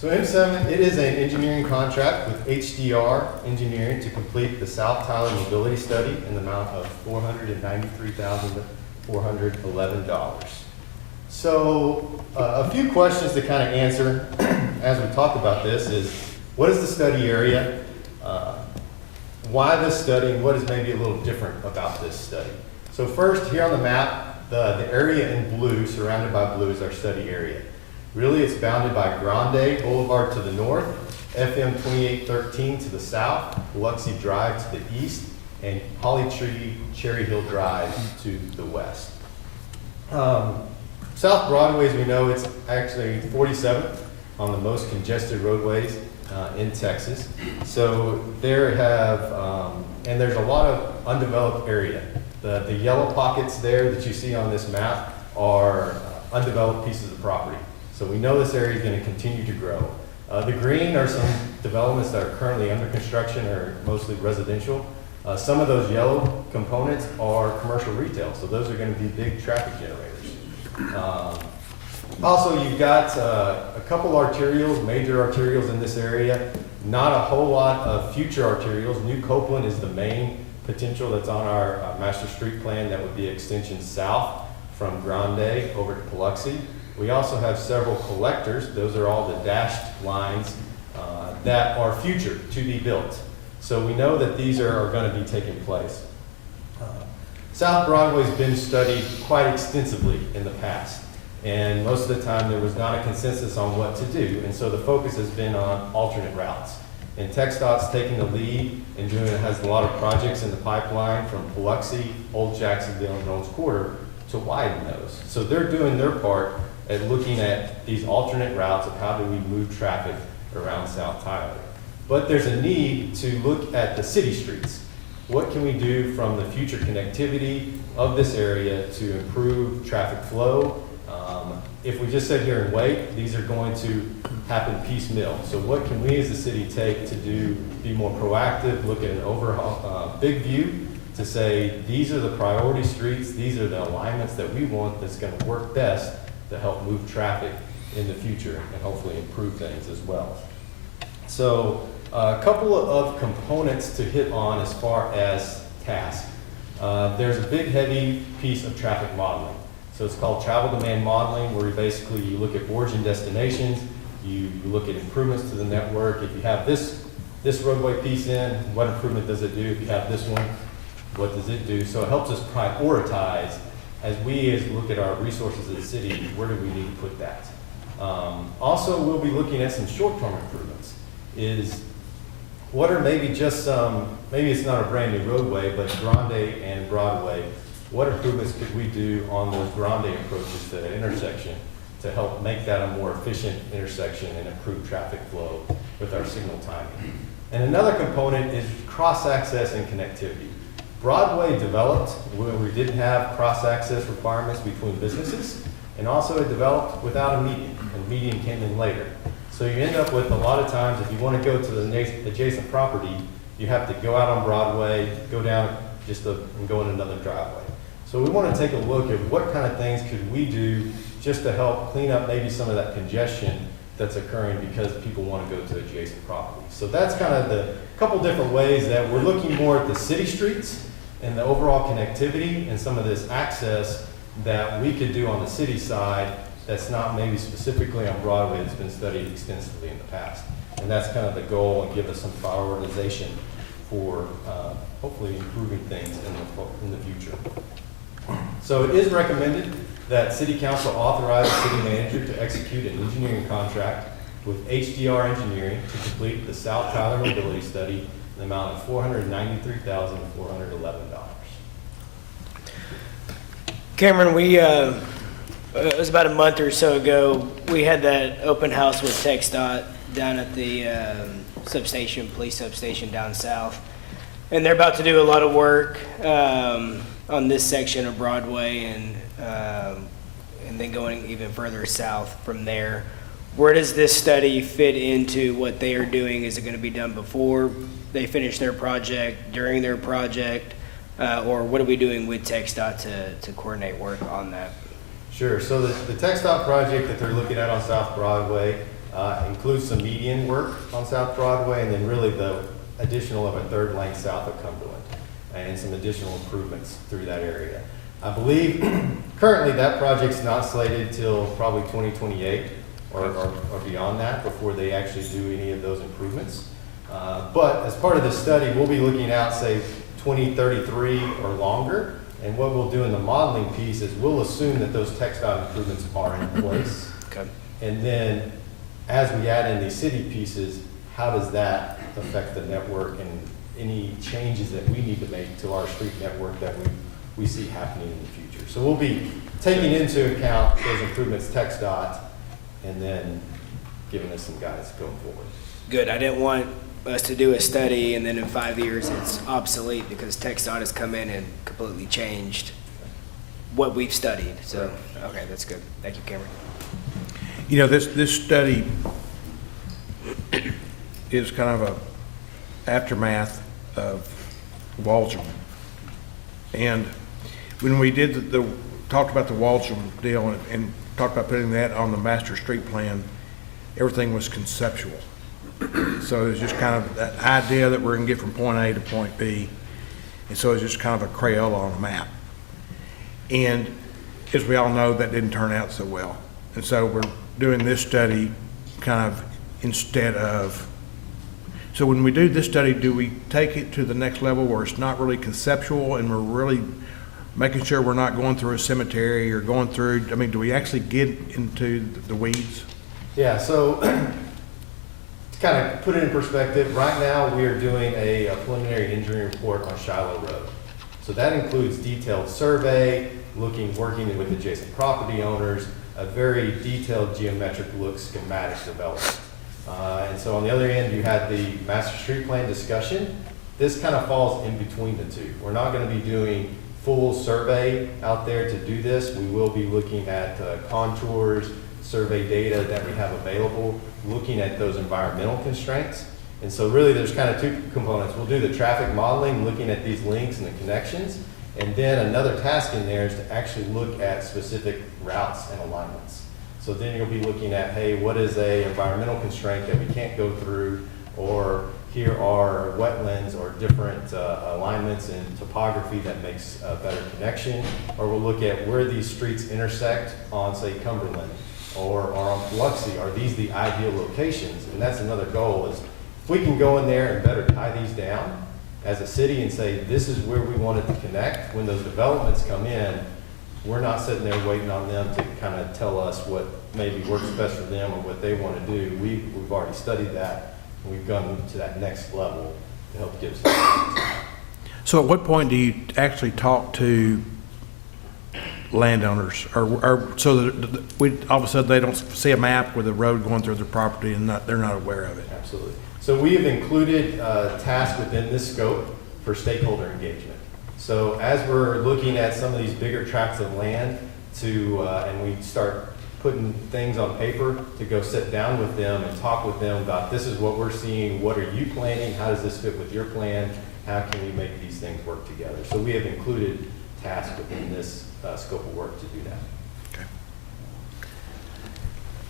So M7, it is an engineering contract with HDR Engineering to complete the South Tyler mobility study in the amount of $493,411. So a few questions to kind of answer as we talk about this is, what is the study area? Why this study, and what is maybe a little different about this study? So first, here on the map, the area in blue, surrounded by blue, is our study area. Really, it's bounded by Grande Boulevard to the north, FM 2813 to the south, Biloxi Drive to the east, and Holly Tree Cherry Hill Drive to the west. South Broadway, as we know, it's actually 47th on the most congested roadways in Texas. So there and there's a lot of undeveloped area. The yellow pockets there that you see on this map are undeveloped pieces of property. So we know this area is going to continue to grow. The green are some developments that are currently under construction or mostly residential. Some of those yellow components are commercial retail, so those are going to be big traffic generators. Also, you've got a couple arterials, major arterials in this area, not a whole lot of future arterials. New Copeland is the main potential that's on our master street plan. That would be extension south from Grande over to Biloxi. We also have several collectors. Those are all the dashed lines that are future to be built. So we know that these are going to be taking place. South Broadway's been studied quite extensively in the past, and most of the time there was not a consensus on what to do, and so the focus has been on alternate routes. And TxDOT's taking the lead and has a lot of projects in the pipeline from Biloxi, Old Jacksonville, and Jones Quarter to widen those. So they're doing their part at looking at these alternate routes of how do we move traffic around South Tyler. But there's a need to look at the city streets. What can we do from the future connectivity of this area to improve traffic flow? If we just sit here and wait, these are going to happen piecemeal. So what can we as a city take to be more proactive, look at an overall big view to say, these are the priority streets, these are the alignments that we want that's going to work best to help move traffic in the future and hopefully improve things as well. So a couple of components to hit on as far as tasks. There's a big heavy piece of traffic modeling. So it's called travel demand modeling, where you look at origin destinations, you look at improvements to the network. If you have this roadway piece in, what improvement does it do? If you have this one, what does it do? So it helps us prioritize as we look at our resources as a city, where do we need to put that? Also, we'll be looking at some short-term improvements. What are maybe just maybe it's not a brand new roadway, but Grande and Broadway, what improvements could we do on those Grande approaches to the intersection to help make that a more efficient intersection and improve traffic flow with our signal timing? And another component is cross-access and connectivity. Broadway developed when we didn't have cross-access requirements between businesses, and also it developed without a median, and median came in later. So you end up with a lot of times, if you want to go to the adjacent property, you have to go out on Broadway, go down and go in another driveway. So we want to take a look at what kind of things could we do just to help clean up maybe some of that congestion that's occurring because people want to go to adjacent properties. So that's kind of the couple different ways that we're looking more at the city streets and the overall connectivity and some of this access that we could do on the city side that's not maybe specifically on Broadway that's been studied extensively in the past. And that's kind of the goal, and give us some prioritization for hopefully improving things in the future. So it is recommended that City Council authorize the city manager to execute an engineering contract with HDR Engineering to complete the South Tyler mobility study in the amount of $493,411. Cameron, it was about a month or so ago, we had that open house with TxDOT down at the police substation down south. And they're about to do a lot of work on this section of Broadway and then going even further south from there. Where does this study fit into what they are doing? Is it going to be done before they finish their project, during their project, or what are we doing with TxDOT to coordinate work on that? Sure. So the TxDOT project that they're looking at on South Broadway Includes some median work on South Broadway, and then really the additional of a third lane south of Cumberland, and some additional improvements through that area. I believe currently that project's not slated till probably 2028 or beyond that before they actually do any of those improvements. But as part of this study, we'll be looking out, say, 2033 or longer. And what we'll do in the modeling piece is we'll assume that those TxDOT improvements are in place. Okay. And then as we add in these city pieces, how does that affect the network and any changes that we need to make to our street network that we see happening in the future. So we'll be taking into account those improvements TxDOT and then giving us some guidance going forward. Good. I didn't want us to do a study and then in 5 years it's obsolete because TxDOT has come in and completely changed what we've studied. So, okay, that's good. Thank you, Cameron. You know, this study is kind of a aftermath of Waldron. And when we did talked about the Waldron deal and talked about putting that on the master street plan, everything was conceptual. So it was just kind of that idea that we're gonna get from point A to point B. And so it's just kind of a Crayola on a map. And as we all know, that didn't turn out so well. And so we're doing this study kind of instead of, so when we do this study, do we take it to the next level where it's not really conceptual and we're really making sure we're not going through a cemetery or going through, I mean, do we actually get into the weeds? Yeah, so to kind of put it in perspective, right now we are doing a preliminary engineering report on Shiloh Road. So that includes detailed survey, working with adjacent property owners, a very detailed geometric look schematic development. And so on the other end, you had the master street plan discussion. This kind of falls in between the two. We're not going to be doing full survey out there to do this. We will be looking at contours, survey data that we have available, looking at those environmental constraints. And so really there's kind of two components. We'll do the traffic modeling, looking at these links and the connections. And then another task in there is to actually look at specific routes and alignments. So then you'll be looking at, hey, what is a environmental constraint that we can't go through, or here are wetlands or different alignments and topography that makes a better connection. Or we'll look at where these streets intersect on, say, Cumberland or on Biloxi. Are these the ideal locations? And that's another goal, is if we can go in there and better tie these down as a city and say, this is where we want it to connect, when those developments come in, we're not sitting there waiting on them to kind of tell us what maybe works best for them or what they want to do. We've already studied that, and we've gone to that next level to help give us. So at what point do you actually talk to landowners, or so that we all of a sudden they don't see a map with a road going through their property and they're not aware of it? Absolutely. So we have included tasks within this scope for stakeholder engagement. So as we're looking at some of these bigger tracts of land and we start putting things on paper to go sit down with them and talk with them about, this is what we're seeing, what are you planning, how does this fit with your plan, how can we make these things work together? So we have included tasks within this scope of work to do that. Okay.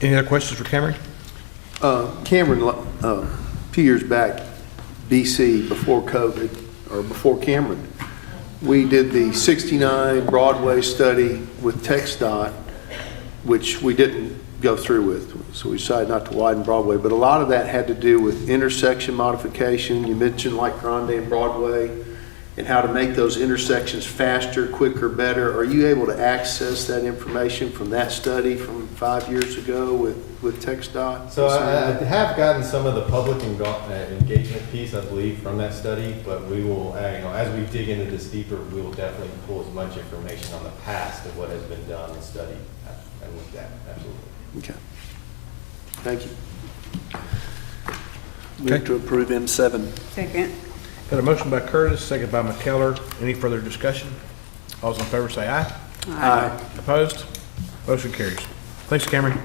Any other questions for Cameron? Cameron, a few years back, BC, before COVID, or before Cameron, we did the 69 Broadway study with TxDOT, which we didn't go through with, so we decided not to widen Broadway. But a lot of that had to do with intersection modification. You mentioned like Grande and Broadway, and how to make those intersections faster, quicker, better. Are you able to access that information from that study from 5 years ago with TxDOT? So I have gotten some of the public engagement piece, I believe, from that study, but we will, as we dig into this deeper, we will definitely pull as much information on the past of what has been done and studied and looked at, absolutely. Okay. Thank you. Okay. Move to approve M7. Second. Got a motion by Curtis, second by McKellar. Any further discussion? All those in favor say aye. Aye. Opposed? Motion carries. Thanks, Cameron.